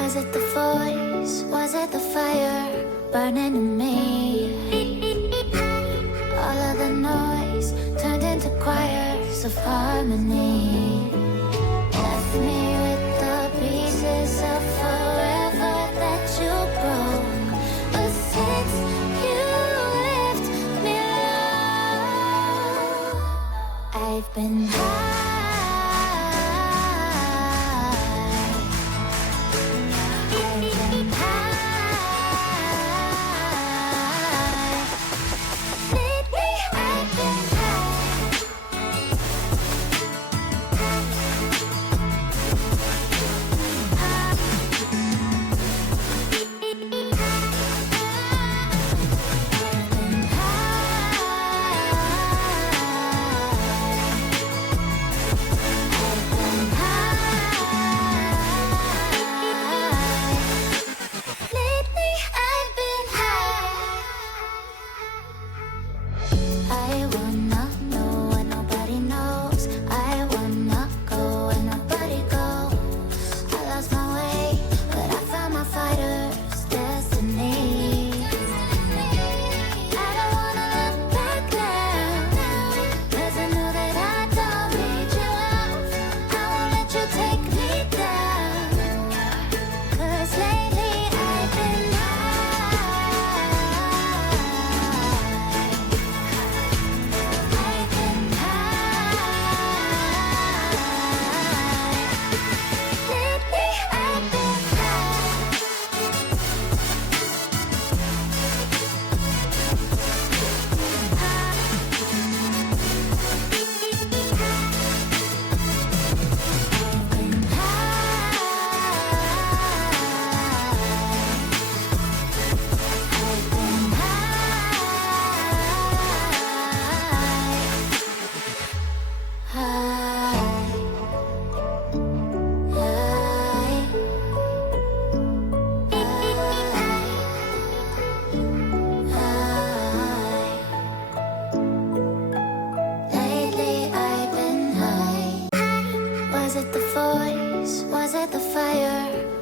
Was it the voice? Was it the fire burning in me? All of the noise turned into choirs of harmony. Left me with the pieces of forever that you broke. But since you left me alone, I've been high.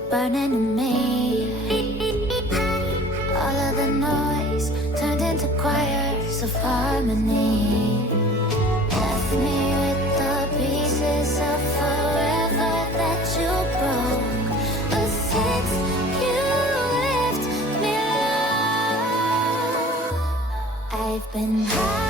Burning in me. All of the noise turned into choirs of harmony. Left me with the pieces of forever that you broke. But since you left me alone, I've been high.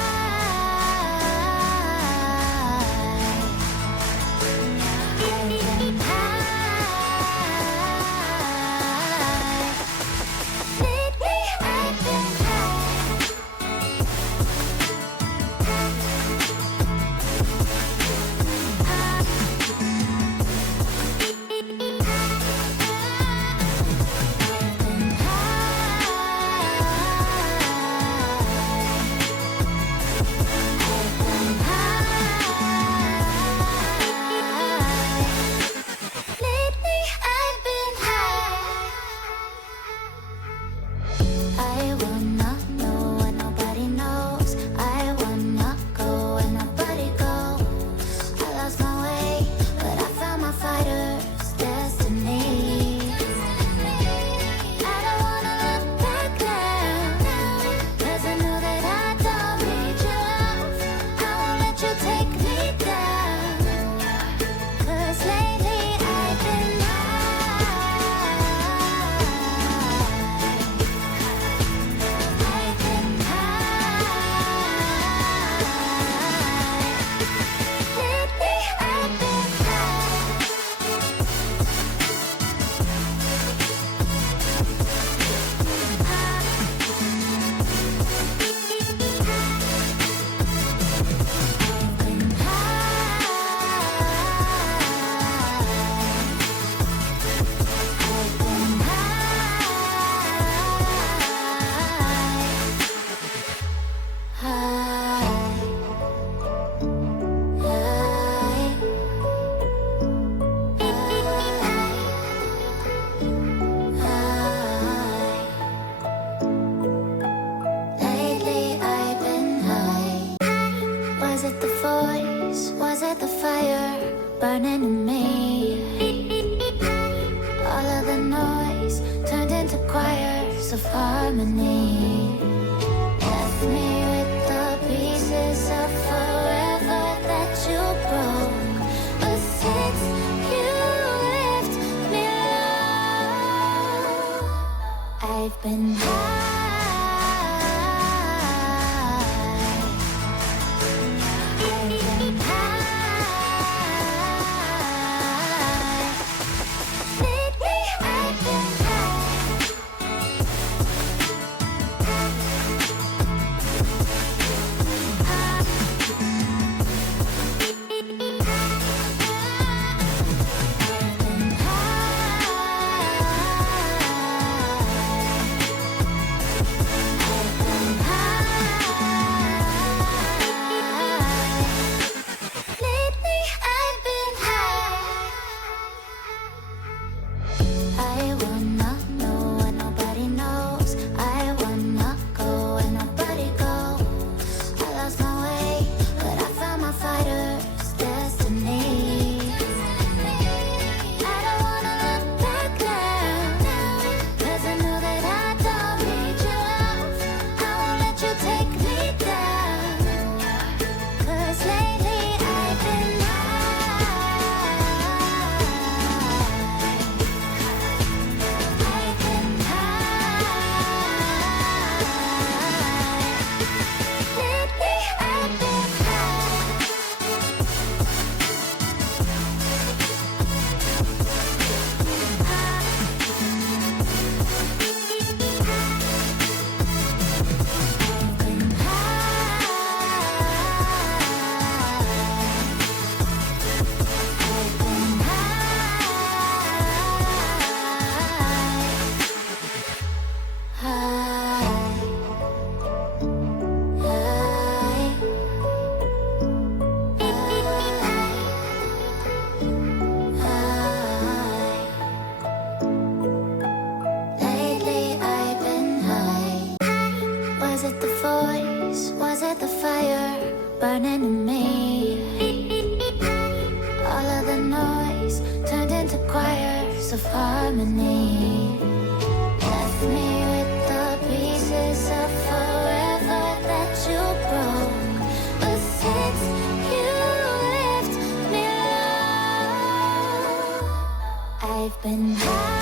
the noise turned into choirs of harmony. Left me with the pieces of forever that you broke. But since you left me alone, I've been high. Burning in me. All of the noise turned into choirs of harmony. Left me with the pieces of forever that you broke. But since you left me alone, I've been high.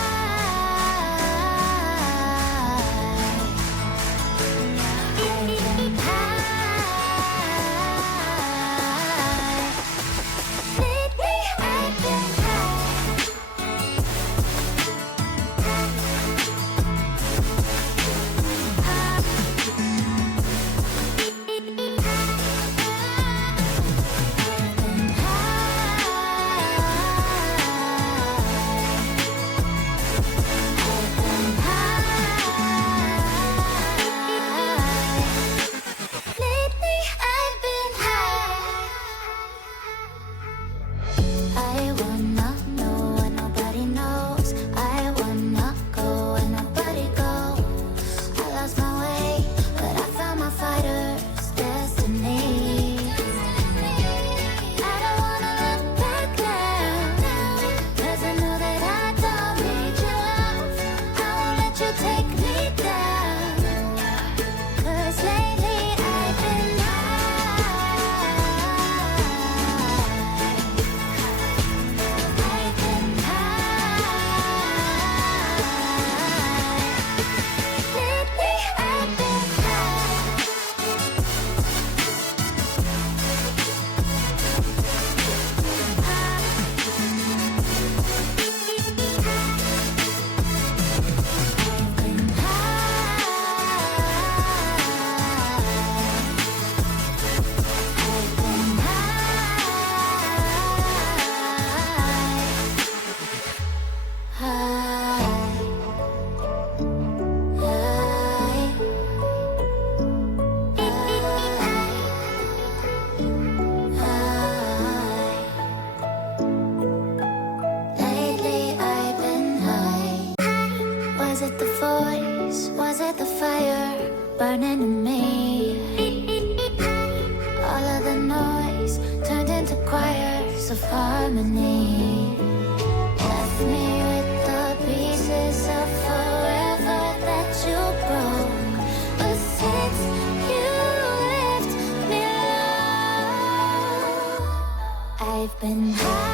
Burning in me. All of the noise turned into choirs of harmony. Left me with the pieces been high.